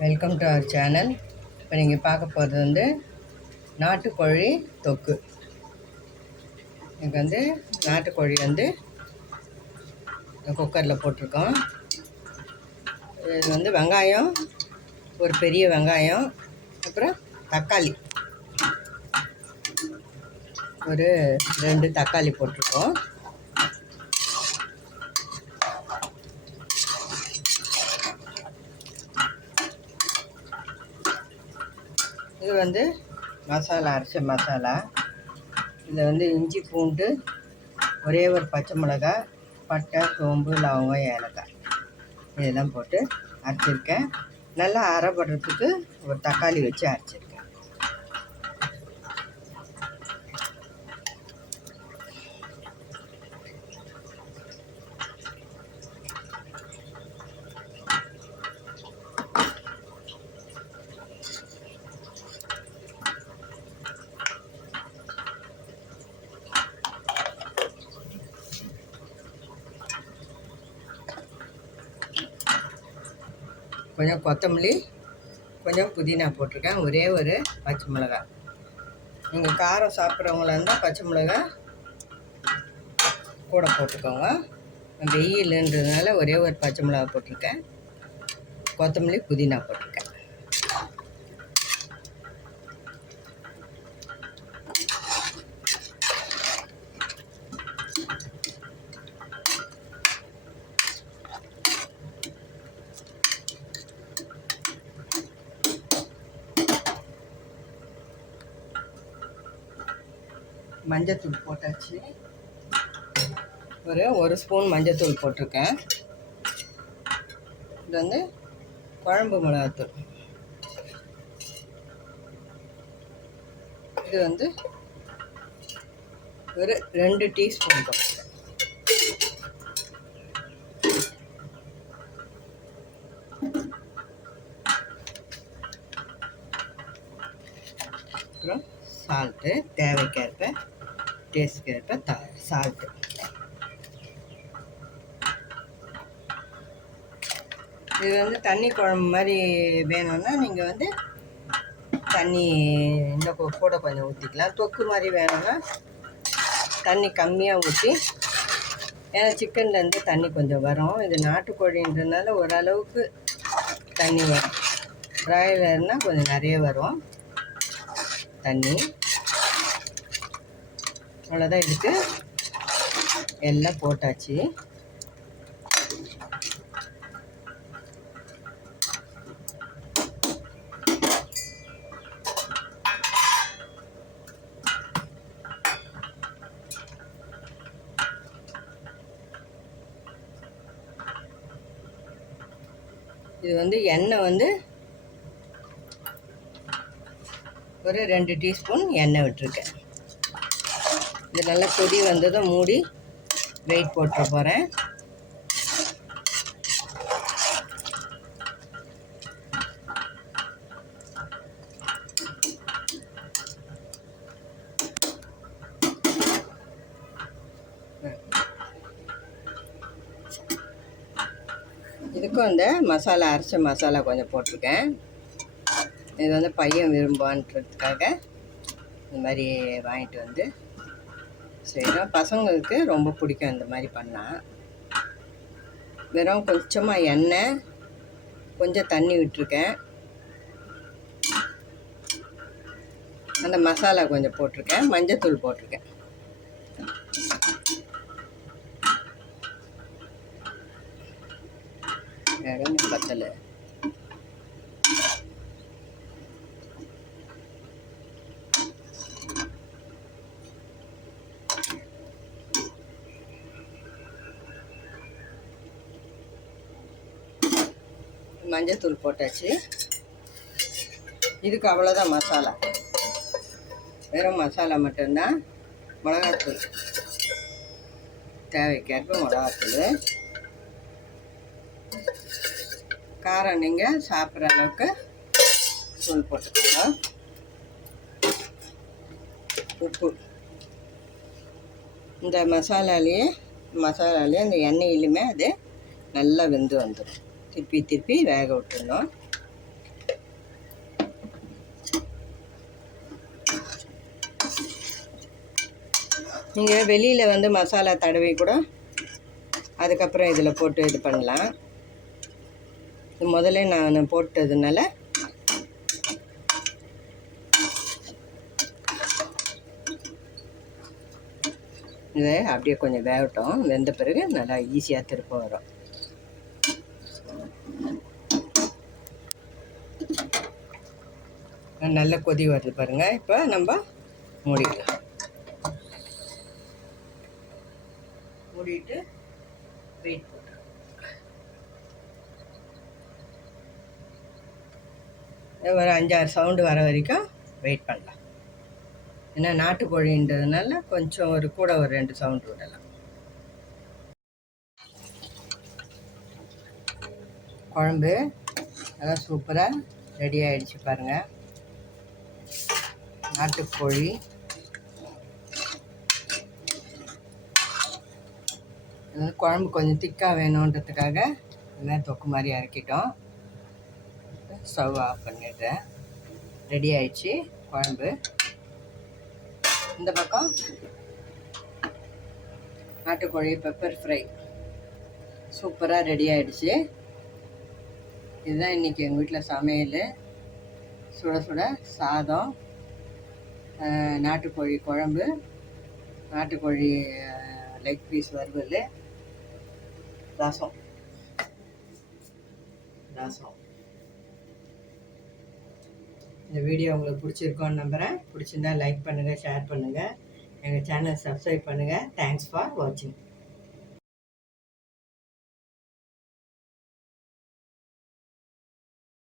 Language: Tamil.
வெல்கம் டு அவர் சேனல் இப்போ நீங்கள் பார்க்க போகிறது வந்து நாட்டுக்கோழி தொக்கு. எனக்கு வந்து நாட்டுக்கோழி வந்து குக்கரில் போட்டிருக்கோம். இது வந்து வெங்காயம் ஒரு பெரிய வெங்காயம் அப்புறம் தக்காளி. ஒரு ரெண்டு தக்காளி போட்டிருக்கோம். இது வந்து மசாலா அரைச்ச மசாலா. இதில் வந்து இஞ்சி பூண்டு ஒரே ஒரு பச்சை மிளகாய் பட்டை சோம்பு லவங்கம் ஏலக்காய். இதெல்லாம் போட்டு அரைச்சிருக்கேன். நல்லா அரைப்படுறதுக்கு ஒரு தக்காளி வச்சு அரைச்சிருக்கேன். கொஞ்சம் கொத்தமல்லி கொஞ்சம் புதினா போட்டிருக்கேன். ஒரே ஒரு பச்சை மிளகாய். நீங்கள் காரம் சாப்பிட்றவங்களா இருந்தால் பச்சை மிளகாய் கூட போட்டுக்கோங்க. வெயிலுன்றதுனால ஒரே ஒரு பச்சை மிளகாய் போட்டிருக்கேன். கொத்தமல்லி புதினா போட்டிருக்கேன். மஞ்சத்தூள் போட்டாச்சு. ஒரு ஒரு ஸ்பூன் மஞ்சத்தூள் போட்டிருக்கேன். இது வந்து குழம்பு மிளகாத்தூள். இது வந்து ஒரு ரெண்டு டீஸ்பூன் போட்டிருக்கேன். அப்புறம் சால்ட்டு தேவைக்கேற்ப டேஸ்ட்க்கு ஏற்ப த சால்ட்டு இது வந்து தண்ணி குழம்பு மாதிரி வேணும்னா நீங்கள் வந்து தண்ணி இன்னும் கொ- கூட கொஞ்சம் ஊற்றிக்கலாம் தொக்கு மாதிரி வேணும்னா தண்ணி கம்மியாக ஊற்றி ஏன்னா சிக்கன்லேருந்து தண்ணி கொஞ்சம் வரும். இது நாட்டுக்கோழின்றதுனால ஓரளவுக்கு தண்ணி வரும். பிராய்லர்னால் கொஞ்சம் நிறைய வரும் தண்ணி. அவ்வளோதான் இதுக்கு எல்லாம் போட்டாச்சு. இது வந்து எண்ணெய் வந்து ஒரு ரெண்டு டீஸ்பூன் எண்ணெய் விட்டுருக்கேன். இது நல்லா கொதி வந்ததும் மூடி வெயிட் போட்டுற போகிறேன் இதுக்கும் இந்த மசாலா அரைச்ச மசாலா கொஞ்சம் போட்டிருக்கேன். இது வந்து பையன் விரும்புவான்றதுக்காக இந்த மாதிரி வாங்கிட்டு வந்து செய்கிறோம் பசங்களுக்கு ரொம்ப பிடிக்கும் இந்த மாதிரி பண்ணால் வெறும் கொஞ்சமாக எண்ணெய் கொஞ்சம் தண்ணி விட்டுருக்கேன். அந்த மசாலா கொஞ்சம் போட்டிருக்கேன். மஞ்சத்தூள் போட்டிருக்கேன். இடம் பத்தலை. மஞ்சத்தூள் போட்டாச்சு. இதுக்கு அவ்வளோதான் மசாலா. வெறும் மசாலா மட்டும்தான். மிளகாத்தூள். தேவைக்கேற்ப மிளகாத்தூள். காரம் நீங்கள் சாப்பிட்ற அளவுக்கு தூள் போட்டுக்கோங்க. உப்பு. இந்த மசாலாலேயே மசாலாலேயே அந்த எண்ணெயிலுமே அது நல்லா வெந்து வந்துடும் திருப்பி திருப்பி வேக விட்டுடணும். நீங்கள் வெளியில் வந்து மசாலா தடவி கூட அதுக்கப்புறம் இதில் போட்டு இது பண்ணலாம். இது முதல்ல நான் போட்டதுனால இதை அப்படியே கொஞ்சம் வேகட்டும். வெந்த பிறகு நல்லா ஈஸியாக திருப்ப வரும். நல்ல கொதி வருது பாருங்கள் இப்போ நம்ம மூடிக்கலாம் மூடிட்டு வெயிட் பண்ணுறோம் ஒரு அஞ்சாறு சவுண்டு வர வரைக்கும் வெயிட் பண்ணலாம். ஏன்னா நாட்டுக்கோழின்றதுனால கொஞ்சம் ஒரு கூட ஒரு ரெண்டு சவுண்டு விடலாம். குழம்பு நல்லா சூப்பராக ரெடி ஆகிடுச்சு பாருங்கள் நாட்டுக்கோழி இது குழம்பு கொஞ்சம் திக்காக வேணுன்றதுக்காக எல்லாம் தொக்கு மாதிரி இறக்கிட்டோம் ஸ்டவ் ஆஃப் பண்ணிடுறேன். ரெடி ஆயிடுச்சு குழம்பு. இந்த பக்கம் நாட்டுக்கோழி பெப்பர் ஃப்ரை. சூப்பராக ரெடி ஆயிடுச்சு. இதுதான் இன்றைக்கி எங்கள் வீட்டில் சமையல். சுட சுட சாதம். நாட்டுக்கோழி குழம்பு நாட்டுக்கோழி லெக் பீஸ் வறுவல் ரசம். ரசம். இந்த வீடியோ உங்களுக்கு பிடிச்சிருக்கோன்னு நம்புகிறேன் பிடிச்சிருந்தா லைக் பண்ணுங்கள் ஷேர் பண்ணுங்கள் எங்கள் சேனல் சப்ஸ்கிரைப் பண்ணுங்கள் தேங்க்ஸ் ஃபார் வாட்சிங்